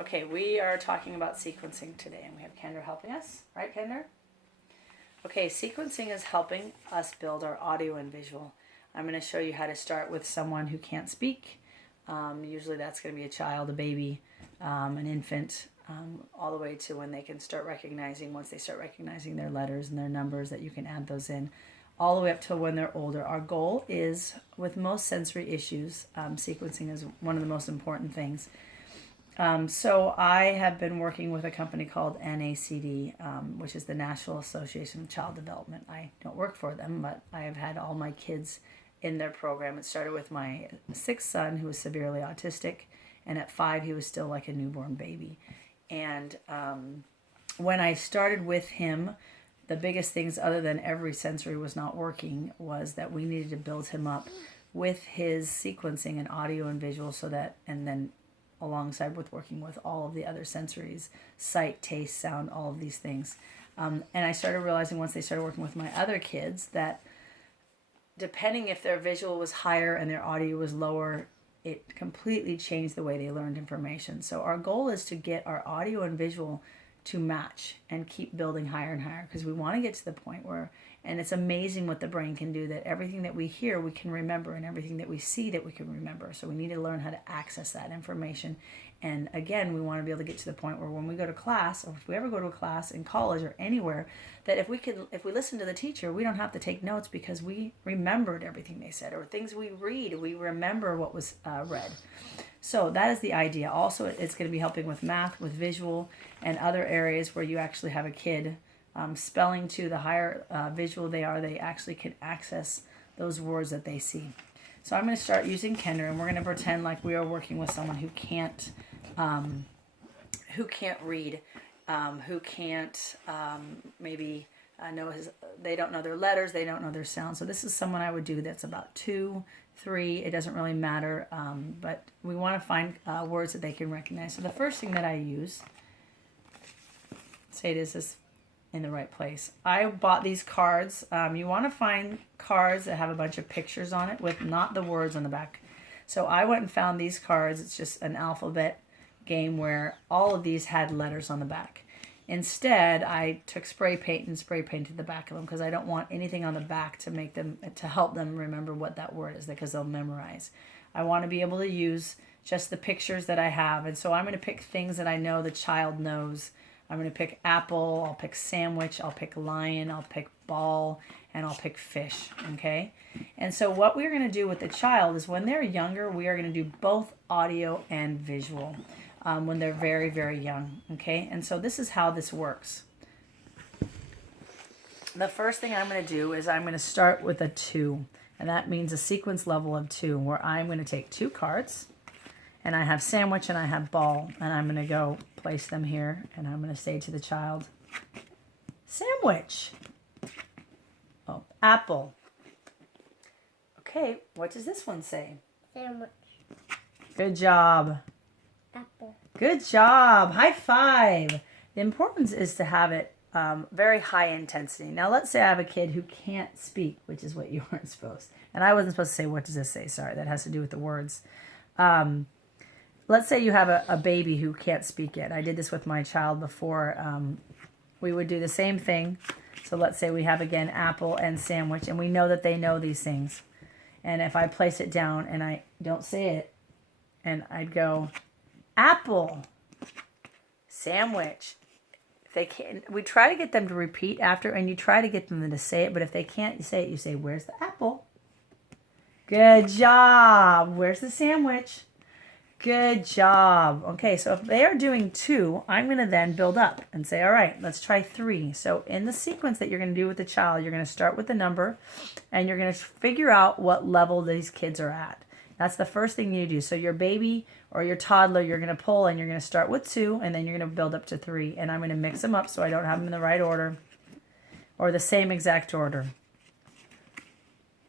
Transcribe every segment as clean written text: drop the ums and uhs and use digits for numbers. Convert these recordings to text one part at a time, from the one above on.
Okay, we are talking about sequencing today, and we have Kendra helping us. Right, Kendra? Okay, sequencing is helping us build our audio and visual. I'm going to show you how to start with someone who can't speak. Usually that's going to be a child, a baby, an infant, all the way to when they can start recognizing, once they start recognizing their letters and their numbers, that you can add those in, all the way up to when they're older. Our goal is, with most sensory issues, sequencing is one of the most important things. So I have been working with a company called NACD, which is the National Association of Child Development. I don't work for them, but I have had all my kids in their program. It started with my sixth son, who was severely autistic, and at 5 he was still like a newborn baby. And when I started with him, the biggest things, other than every sensory was not working, was that we needed to build him up with his sequencing and audio and visual, so that, and then alongside with working with all of the other sensories, sight, taste, sound, all of these things. And I started realizing, once they started working with my other kids, that depending if their visual was higher and their audio was lower, it completely changed the way they learned information. So our goal is to get our audio and visual to match and keep building higher and higher, because we want to get to the point where, and it's amazing what the brain can do, that everything that we hear we can remember, and everything that we see that we can remember. So we need to learn how to access that information. And again, we want to be able to get to the point where when we go to class, or if we ever go to a class in college or anywhere, that if we listen to the teacher, we don't have to take notes, because we remembered everything they said, or things we read, we remember what was read. So that is the idea. Also, it's going to be helping with math, with visual, and other areas where you actually have a kid spelling to the higher visual they are, they actually can access those words that they see. So I'm going to start using Kendra, and we're going to pretend like we are working with someone who can't read, who can't maybe they don't know their letters, they don't know their sounds. So this is someone I would do that's about 2, 3. It doesn't really matter, but we want to find words that they can recognize. So the first thing that I use, say it is this in the right place. I bought these cards. You want to find cards that have a bunch of pictures on it with not the words on the back. So I went and found these cards. It's just an alphabet game where all of these had letters on the back. Instead, I took spray paint and spray painted the back of them, because I don't want anything on the back to help them remember what that word is, because they'll memorize. I want to be able to use just the pictures that I have. And so I'm going to pick things that I know the child knows. I'm going to pick apple, I'll pick sandwich, I'll pick lion, I'll pick ball, and I'll pick fish, okay? And so what we're going to do with the child is, when they're younger, we are going to do both audio and visual when they're very, very young, okay? And so this is how this works. The first thing I'm going to do is I'm going to start with a 2, and that means a sequence level of 2, where I'm going to take 2 cards, and I have sandwich and I have ball, and I'm going to go place them here, and I'm going to say to the child, sandwich. Oh, apple. Okay, what does this one say? Sandwich. Good job. Apple. Good job. High five. The importance is to have it very high intensity. Now, let's say I have a kid who can't speak, which is what you weren't supposed. And I wasn't supposed to say, what does this say? Sorry, that has to do with the words. Let's say you have a baby who can't speak yet. I did this with my child before. We would do the same thing. So let's say we have, again, apple and sandwich, and we know that they know these things. And if I place it down and I don't say it, and I'd go, apple, sandwich. If they can't, we try to get them to repeat after, and you try to get them to say it, but if they can't say it, you say, where's the apple? Good job. Where's the sandwich? Good job. Okay, so if they are doing 2, I'm going to then build up and say, all right, let's try 3. So in the sequence that you're going to do with the child, you're going to start with the number, and you're going to figure out what level these kids are at. That's the first thing you do. So your baby or your toddler, you're going to pull, and you're going to start with 2, and then you're going to build up to 3. And I'm going to mix them up so I don't have them in the right order or the same exact order.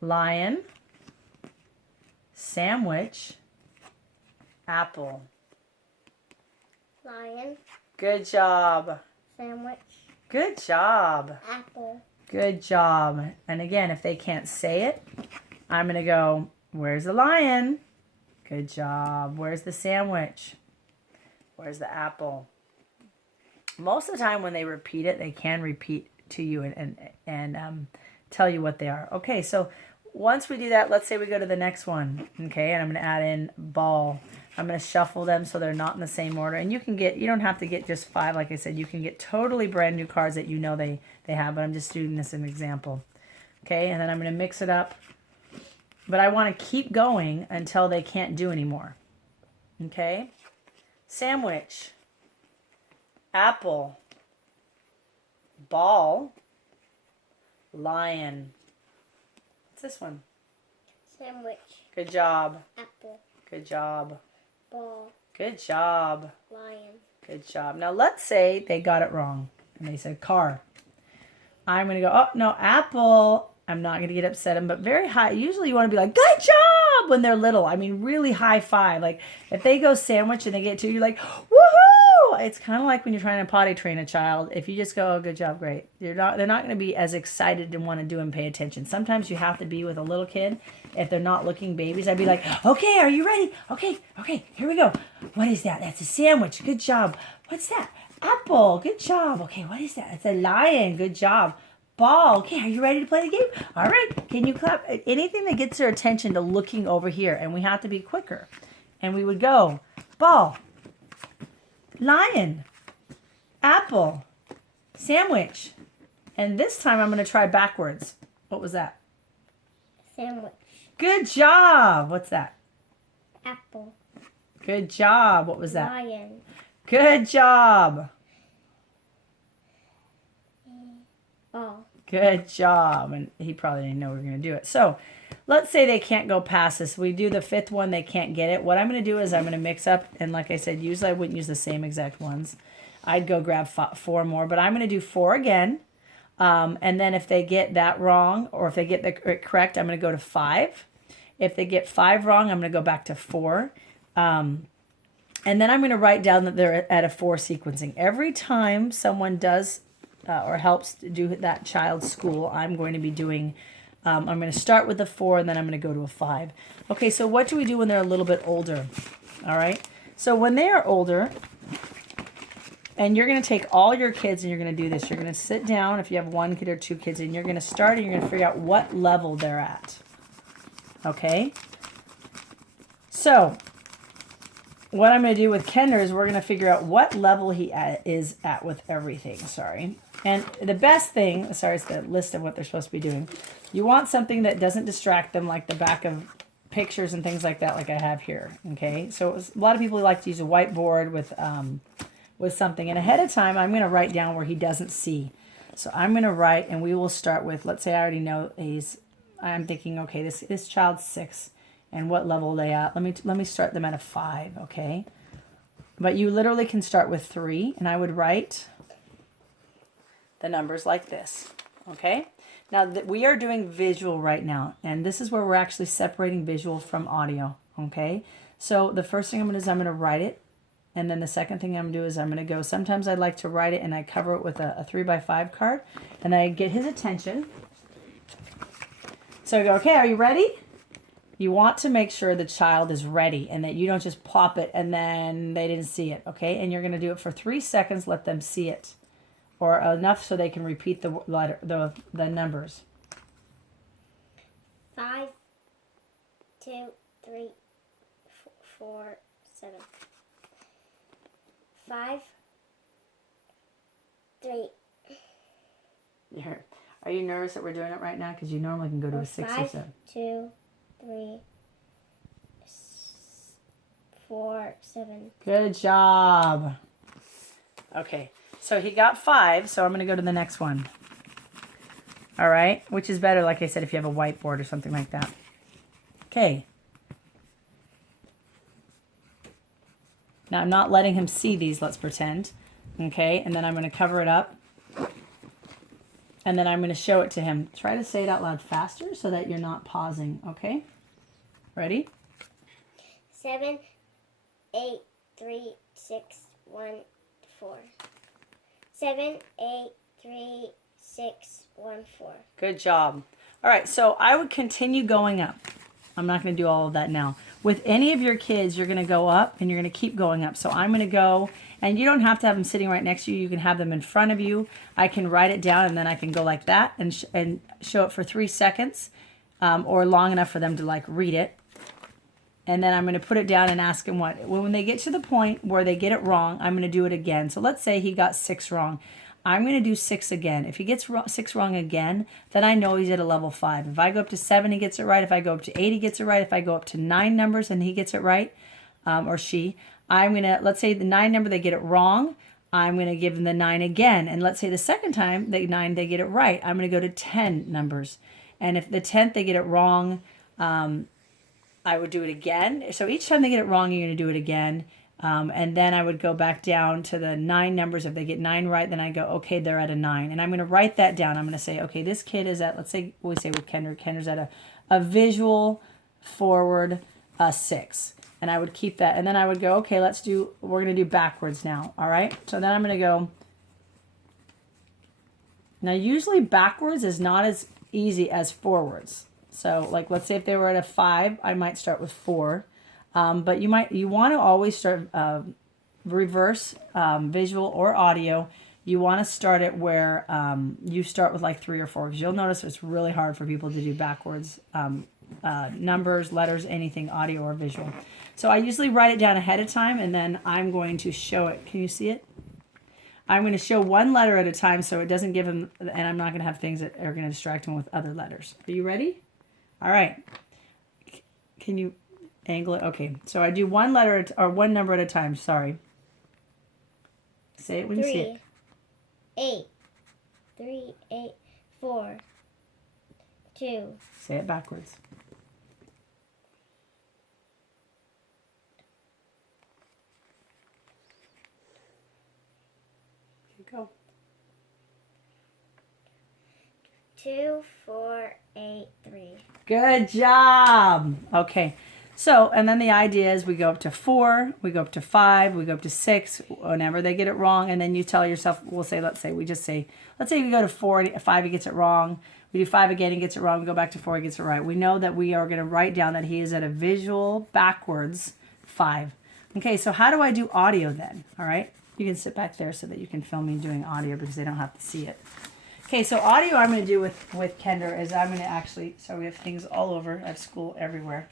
Lion, sandwich, apple. Lion. Good job. Sandwich. Good job. Apple. Good job. And again, if they can't say it, I'm going to go, where's the lion? Good job. Where's the sandwich? Where's the apple? Most of the time when they repeat it, they can repeat to you and tell you what they are. Okay, so once we do that, let's say we go to the next one. Okay, and I'm going to add in ball. I'm going to shuffle them so they're not in the same order. And you don't have to get just 5. Like I said, you can get totally brand new cards that you know they have, but I'm just doing this as an example. Okay, and then I'm going to mix it up. But I want to keep going until they can't do anymore. Okay, sandwich, apple, ball, lion. What's this one? Sandwich. Good job. Apple. Good job. Ball. Good job. Lion. Good job. Now let's say they got it wrong and they said car. I'm going to go, oh, no, apple. I'm not going to get upset them, but very high. Usually you want to be like, good job when they're little. I mean, really high five. Like if they go sandwich and they get 2, you're like, woohoo! It's kind of like when you're trying to potty train a child. If you just go, oh, good job, great. They're not going to be as excited and want to do and pay attention. Sometimes you have to be with a little kid. If they're not looking babies, I'd be like, okay, are you ready? Okay, here we go. What is that? That's a sandwich. Good job. What's that? Apple. Good job. Okay, what is that? It's a lion. Good job. Ball. Okay, are you ready to play the game? All right. Can you clap? Anything that gets their attention to looking over here. And we have to be quicker. And we would go, ball, lion, apple, sandwich. And this time I'm going to try backwards. What was that? Sandwich. Good job. What's that? Apple. Good job. What was that? Lion. Good job. Ball. Good job. And he probably didn't know we were going to do it. So let's say they can't go past this. We do the 5th one. They can't get it. What I'm going to do is I'm going to mix up. And like I said, usually I wouldn't use the same exact ones. I'd go grab 4 more. But I'm going to do 4 again. And then if they get that wrong, or if they get it correct, I'm going to go to 5. If they get 5 wrong, I'm going to go back to 4. And then I'm going to write down that they're at a 4 sequencing. Every time someone does or helps do that child's school, I'm going to be doing, I'm going to start with a 4 and then I'm going to go to a 5. Okay, so what do we do when they're a little bit older? All right, so when they are older, and you're going to take all your kids and you're going to do this. You're going to sit down if you have 1 kid or 2 kids, and you're going to start and you're going to figure out what level they're at. Okay? So, what I'm going to do with Kender is we're going to figure out what level he is at with everything. Sorry. And the best thing, sorry, it's the list of what they're supposed to be doing. You want something that doesn't distract them, like the back of pictures and things like that, like I have here. Okay? So, a lot of people like to use a whiteboard with something, and ahead of time I'm going to write down where he doesn't see. So I'm going to write, and we will start with, let's say I already know I'm thinking, okay, this child's 6, and what level are they at? Let me start them at a 5, okay? But you literally can start with 3, and I would write the numbers like this, okay? Now we are doing visual right now, and this is where we're actually separating visual from audio, okay? So the first thing I'm going to do is I'm going to write it. And then the second thing I'm going to do is I'm going to go, sometimes I like to write it and I cover it with a 3x5 card. And I get his attention. So I go, okay, are you ready? You want to make sure the child is ready and that you don't just plop it and then they didn't see it, okay? And you're going to do it for 3 seconds, let them see it. Or enough so they can repeat the numbers. 5, 2, 3, 4, 7. 5, 3. Are you nervous that we're doing it right now? Because you normally can go to a 6 or 7. 5, 2, 3, 4, 7. Good job. Okay, so he got 5, so I'm going to go to the next one. All right, which is better, like I said, if you have a whiteboard or something like that. Okay. Now, I'm not letting him see these, let's pretend. Okay, and then I'm going to cover it up. And then I'm going to show it to him. Try to say it out loud faster so that you're not pausing, okay? Ready? 7, 8, 3, 6, 1, 4. 7, 8, 3, 6, 1, 4. Good job. All right, so I would continue going up. I'm not going to do all of that now. with any of your kids, you're going to go up and you're going to keep going up. So I'm going to go, and you don't have to have them sitting right next to you. You can have them in front of you. I can write it down, and then I can go like that and show it for 3 seconds, or long enough for them to like read it. And then I'm going to put it down and ask them when they get to the point where they get it wrong, I'm going to do it again. So let's say he got 6 wrong. I'm going to do 6 again. If he gets 6 wrong again, then I know he's at a level 5. If I go up to 7, he gets it right. If I go up to 8, he gets it right. If I go up to 9 numbers and he gets it right, or she, I'm going to, let's say the 9 number, they get it wrong. I'm going to give them the 9 again. And let's say the second time, the 9, they get it right. I'm going to go to 10 numbers. And if the 10th, they get it wrong, I would do it again. So each time they get it wrong, you're going to do it again. And then I would go back down to the 9 numbers. If they get 9 right, then I go, okay, they're at a 9. And I'm going to write that down. I'm going to say, okay, this kid is at, let's say, we say with Kender's at a visual forward 6. And I would keep that. And then I would go, okay, we're going to do backwards now. All right. So then I'm going to go. Now, usually backwards is not as easy as forwards. So like, let's say if they were at a 5, I might start with 4. But you want to always start reverse, visual or audio. You want to start it where you start with like 3 or 4, because you'll notice it's really hard for people to do backwards numbers, letters, anything, audio or visual. So I usually write it down ahead of time, and then I'm going to show it. Can you see it? I'm going to show one letter at a time so it doesn't give him, and I'm not going to have things that are going to distract him with other letters. Are you ready? All right. Can you angle it? Okay. So I do one letter or one number at a time. Sorry. Say it when you see it. 8. 3, 8, 4, 2. Say it backwards. Here you go. 2, 4, 8, 3. Good job. Okay. So, and then the idea is we go up to 4, we go up to 5, we go up to 6, whenever they get it wrong. And then you tell yourself, let's say we go to 4, 5, he gets it wrong. We do 5 again, he gets it wrong. We go back to 4, he gets it right. We know that we are going to write down that he is at a visual backwards 5. Okay, so how do I do audio then? All right. You can sit back there so that you can film me doing audio because they don't have to see it. Okay, so audio I'm going to do with Kender is I'm going to actually, so we have things all over at school everywhere.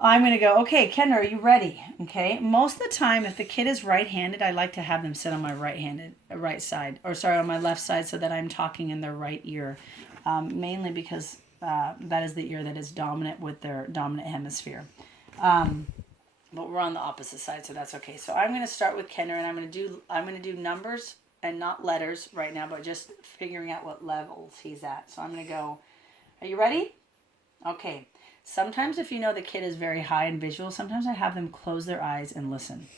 I'm going to go, okay, Kendra, are you ready? Okay. Most of the time, if the kid is right-handed, I like to have them sit on my right side, on my left side, so that I'm talking in their right ear, mainly because that is the ear that is dominant with their dominant hemisphere. But we're on the opposite side, so that's okay. So I'm going to start with Kendra, and I'm going to do numbers and not letters right now, but just figuring out what levels he's at. So I'm going to go, are you ready? Okay. Sometimes if you know the kid is very high in visual, sometimes I have them close their eyes and listen.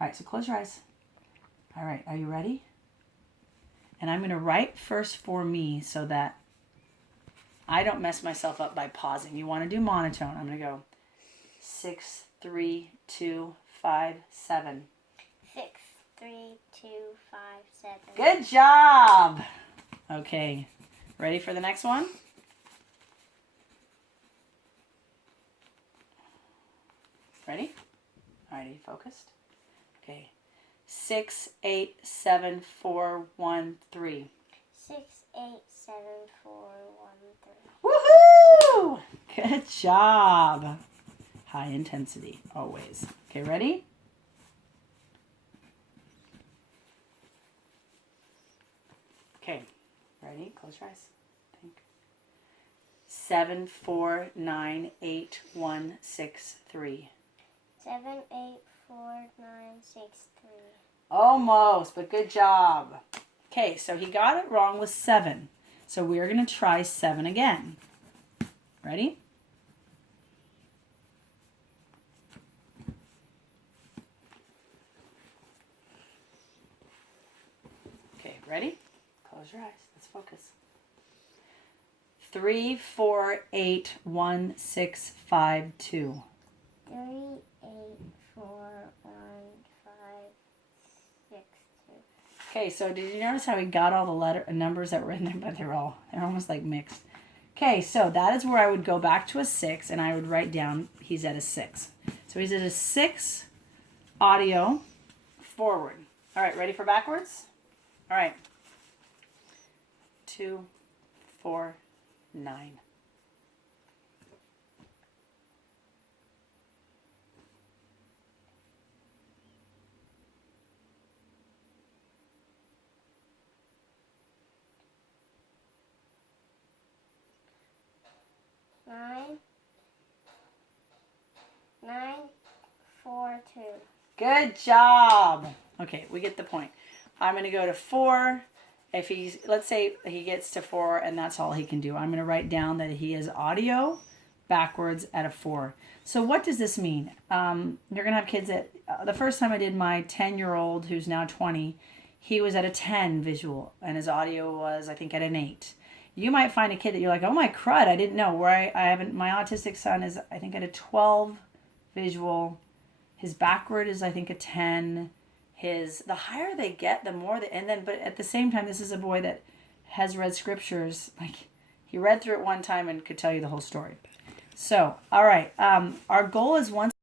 All right, so close your eyes. All right, are you ready? And I'm going to write first for me so that I don't mess myself up by pausing. You want to do monotone. I'm going to go 6, 3, 2, 5, 7. 6, 3, 2, 5, 7. Good job. Okay, ready for the next one? Ready? All right, are you focused? Okay. 6, 8, 7, 4, 1, 3. 6, 8, 7, 4, 1, 3. Woohoo! Good job. High intensity, always. Okay, ready? Okay, ready? Close your eyes. Think. 7, 4, 9, 8, 1, 6, 3. 7, 8, 4, 9, 6, 3. Almost, but good job. Okay, so he got it wrong with 7. So we're going to try 7 again. Ready? Okay, ready? Close your eyes. Let's focus. 3, 4, 8, 1, 6, 5, 2. 3, 8, 4, 1, 5, 6, 2. Okay, so did you notice how he got all the numbers that were in there, but they're almost like mixed. Okay, so that is where I would go back to a 6 and I would write down he's at a 6. So he's at a 6 audio forward. All right, ready for backwards? All right. 2, 4, 9. Nine. 9, 4, 2. Good job. Okay, we get the point. I'm going to go to 4. If he's, let's say he gets to 4 and that's all he can do, I'm going to write down that he is audio backwards at a 4. So what does this mean? You're going to have kids that, the first time I did my 10-year-old who's now 20, he was at a 10 visual and his audio was, I think, at an 8. You might find a kid that you're like, oh my crud, I didn't know. Where I haven't, my autistic son is, I think, at a 12 visual. His backward is, I think, a 10. The higher they get, the more but at the same time, this is a boy that has read scriptures. Like, he read through it one time and could tell you the whole story. So, all right, our goal is once